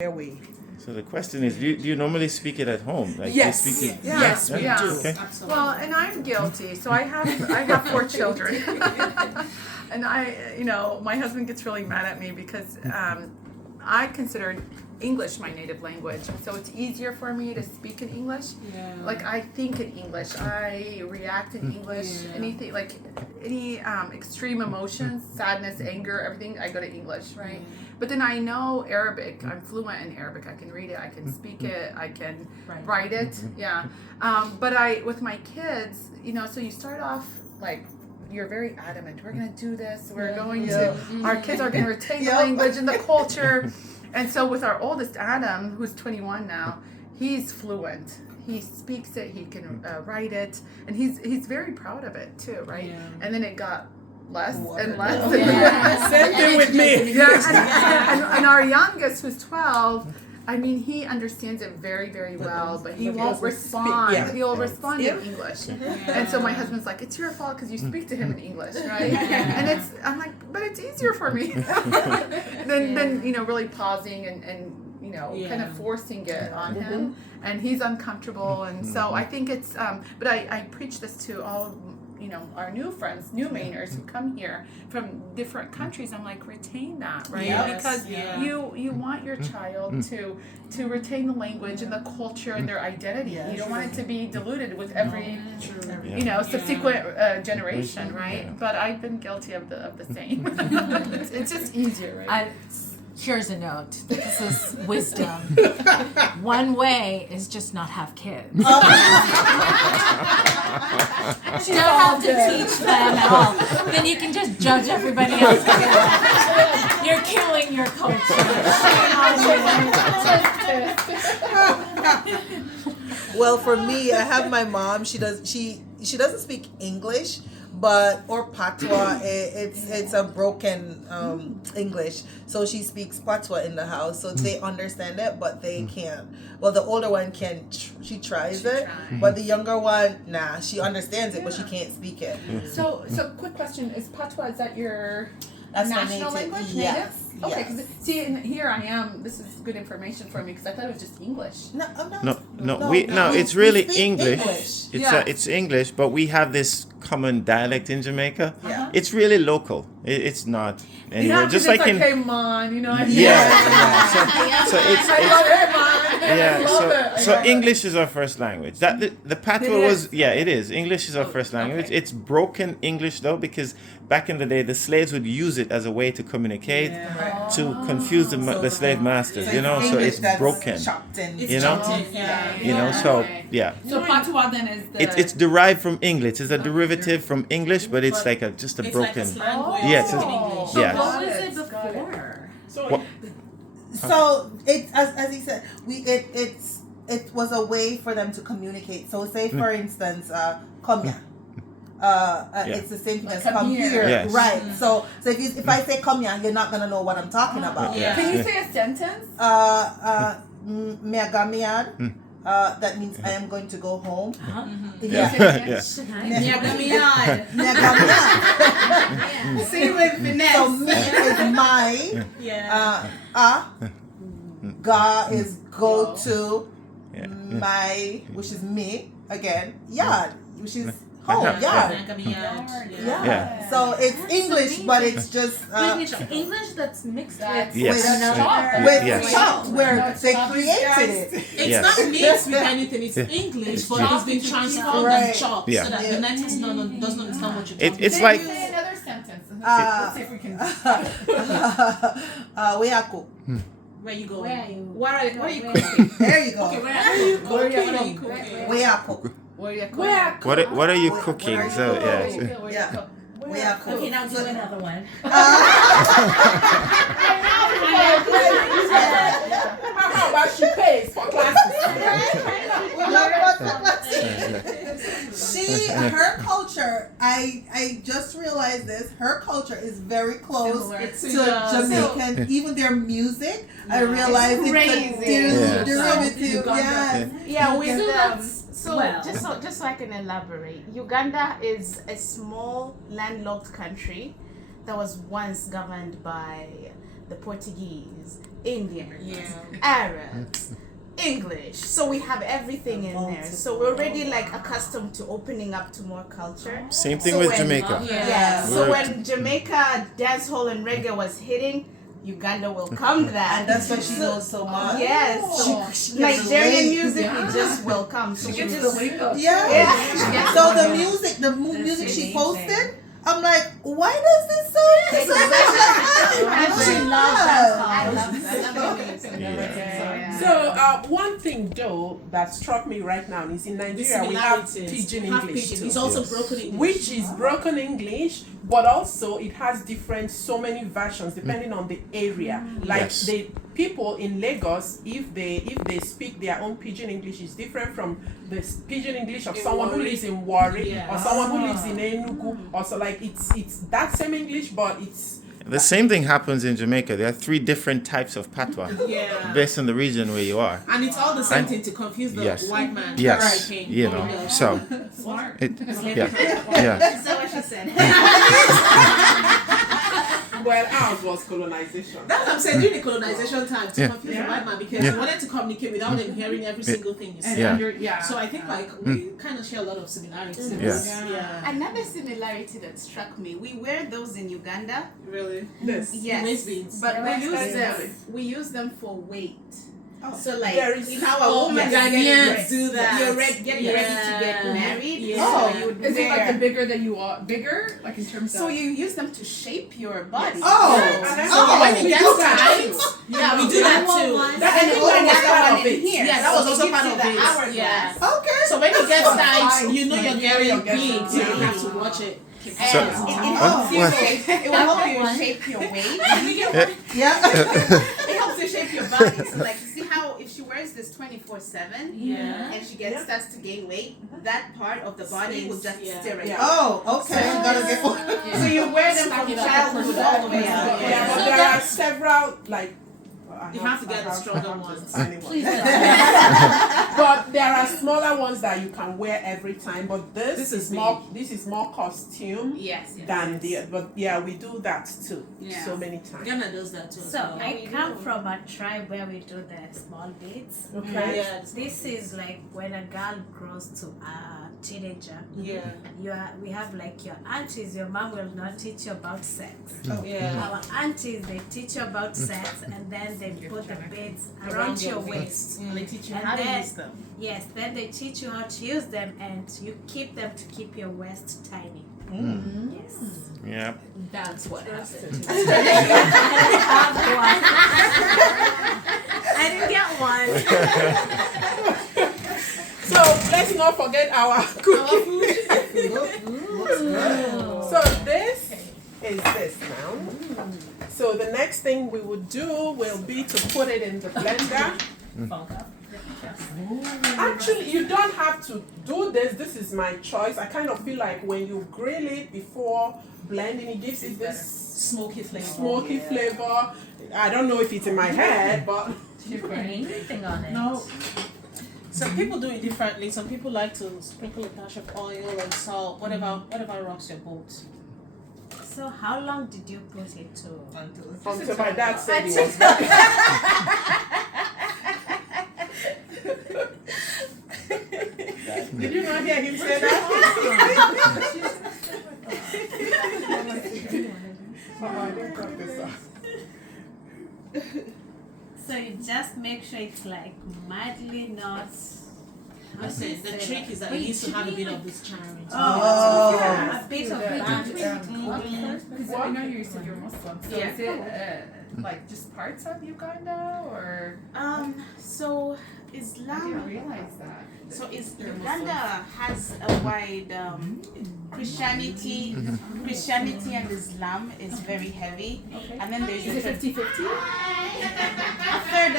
Where we? So the question is, do you normally speak it at home? Like Yes. you speak it, Yes, we yeah. do. Okay. Well, and I'm guilty. So I have 4 children, and my husband gets really mad at me because I consider English my native language, so it's easier for me to speak in English. Yeah. Like I think in English, I react in English. Yeah. Anything like any extreme emotions, sadness, anger, everything, I go to English, right? But then I know Arabic. I'm fluent in Arabic. I can read it. I can speak it. I can write it. Yeah. But with my kids, so you start off like you're very adamant. We're gonna do this. We're going to. Our kids are gonna retain the language and the culture. And so with our oldest Adam, who's 21 now, he's fluent. He speaks it. He can write it, and he's very proud of it too, right? Yeah. And then it got less and less. Same thing with me. Yeah, and our youngest, who's 12, I mean, he understands it very, very well, but he won't respond. Yeah. He'll respond in English. And so my husband's like, it's your fault because you speak to him in English, right? And I'm like, but it's easier for me than really pausing and kind of forcing it on him. And he's uncomfortable. And so I think it's, but I preach this to all our new friends, new Mainers who come here from different countries. I'm like, retain that, right? Yes, Because you want your child to retain the language and the culture and their identity. You don't want it to be diluted with every subsequent generation, right? Yeah. But I've been guilty of the same. It's just easier, right? Here's a note. This is wisdom. One way is just not have kids. You don't have to teach them at all. Then you can just judge everybody else. You're killing your culture. Well, for me, I have my mom. She doesn't speak English, or patois. It's a broken English. So she speaks patois in the house, so they understand it, but they can't. Well, the older one can. She tries it, but the younger one, nah. She understands it, but she can't speak it. So quick question: is patois, is that your That's my national native. language? Yes. Native? Okay, Yes. because see, and here I am. This is good information for me because I thought it was just English. No, it's really we speak English. It's English, but we have this common dialect in Jamaica. Yeah. It's really local. It's not anywhere. Yeah, Just it's like in hey man, yeah. So it's I love it, man. yeah. I love it. So English is our first language. That the patois was it is. English is our first language. okay. It's broken English though, because back in the day the slaves would use it as a way to communicate to confuse the slave masters. So it's broken. So patois then is the It's derived from English. It's a derivative from English, but it's like just a It's broken. like a slang way Yes, of it's- English. So yes. what was it before? What- So it, as he said, it was a way for them to communicate. So say for instance, come here. It's the same thing as come here, Yes. right? So if I say come here, you're not gonna know what I'm talking about. Yeah. Can you say a sentence? Megamiad. That means I am going to go home. Yeah. Yeah. Nyagamiad. Megamiad. See with finesse. So me is my. Ga is go to. Yeah. My, which is me again. Yard, which is home. Uh-huh. Yard. Nyagamiad. Yeah. So it's English, but it's just It's English that's mixed with Yes. another. with Yes. chopped, where they created it. It's Yes. not mixed with anything. It's English, but it's been transformed Right. and chopped Yeah. so that the next person doesn't understand what you're talking It's Then like you say another sentence. Let's see if we can. We are cook. Where you going? Where are you? What are you cooking? There you go. Okay, where are you cooking? We are cook. Where you what are you cooking? So yes. Yeah. We are cook. Okay, now do another one. How about she pays for classes? Her culture, I just realized this, her culture is very close Similar to Jamaican, even their music, I realized it's crazy. a derivative, Yeah, with Well. just so I can elaborate, Uganda is a small landlocked country that was once governed by the Portuguese, Indians, Arabs, English. So we have everything in there. So we're already like accustomed to opening up to more culture. Same thing So with when- Jamaica. Yeah. So We're- when Jamaica dancehall and reggae was hitting, Uganda welcomed that. And that's why she knows so much. Yes. She Nigerian relate. music we just welcome. So we just Yeah. So the music, music she posted, I'm like, why does this sound so much like And she loves Yeah. So one thing though that struck me right now is in Nigeria we have pidgin English too, It's also broken English. which is broken English, but also it has different so many versions depending on the area. Like Yes. the people in Lagos, if they speak their own pidgin English, is different from the pidgin English of someone who lives in Warri Yeah. or someone who lives in Enugu. Also, like it's that same English, but it's The same thing happens in Jamaica. There are 3 different types of patois Yeah. based on the region where you are. And it's all the same And- thing to confuse the Yes. white man. Yes, Right. you know. So, Smart. yeah. So what she said. well, ours was colonization. That's what I'm saying, during the colonization time, to Yeah. confuse the white man because Yeah. you wanted to communicate without them hearing every single thing you said. Yeah. So I think like we kind of share a lot of similarities. Yeah. Another similarity that struck me, we wear those in Uganda. Really? This. Yes. Waist beads. But we Waist use beads. them. We use them for weight. So like There is- you know how a woman is Ghanaians getting ready, do that. You're ready to get Yeah. married. Yeah. So you would Is it like the wear. bigger that you are? Bigger? Like in terms So of. you use them to shape your body. Oh. So when it gets tight, yeah, we do that I too. want one. That And is you want part that of one it. in here. Yeah, that was So also it gives part you of the it. hourglass. Yeah. Okay. So when it gets tight, you know you're getting You're getting big, so you have to watch it. And So- it helps you What? shape. It will help you shape your weight. Yeah. It helps you shape your body. So like, you see how if she wears this 24/7, Yeah. and she starts to gain weight, that part of the body will just Yeah. stir it Yeah. up. Oh, okay. I'm gonna get one. So you wear them Stack from it up childhood for all the way sure. up. Yeah, but So there that- are several like. You have to get the stronger ones. Please But there are smaller ones that you can wear every time. But this, This is is more. This is more costume Yes. than the. But yeah, we do that too. Yeah. So many times. Ghana does that too. as So well. I come from a tribe where we do the small beads. Okay. Yeah. This is like when a girl grows to a teenager. Yeah. We have like your aunties, your mom will not teach you about sex. Yeah. Our aunties, they teach you about sex and then they put the beads around your waist. And they teach you And how to then- use them. Yes, then they teach you how to use them and you keep them to keep your waist tiny. Yes. Yeah. That's what happened. I didn't get one. So let's not forget our cooking. So this is this now. So the next thing we would do will be to put it in the blender. Actually, you don't have to do this. This is my choice. I kind of feel like when you grill it before blending, it gives it this Smoky flavor. smoky flavor. I don't know if it's in my head, but Anything on it. No. Some people do it differently. Some people like to sprinkle a dash of oil and salt, whatever rocks your boat. So how long did you put it to? until my dad said it was Did you not hear him say that? Mama, I didn't cut this off. So you just make sure it's like madly not. Listen, the trick is that it needs to have a bit of this charring. A bit of it. Because I know you said you're Muslim. So Yeah. is it like just parts of Uganda or? So I didn't Islam. realize that. So is Uganda has a wide Christianity. Christianity and Islam is very heavy, Okay. and then there's Is it a 50-50? third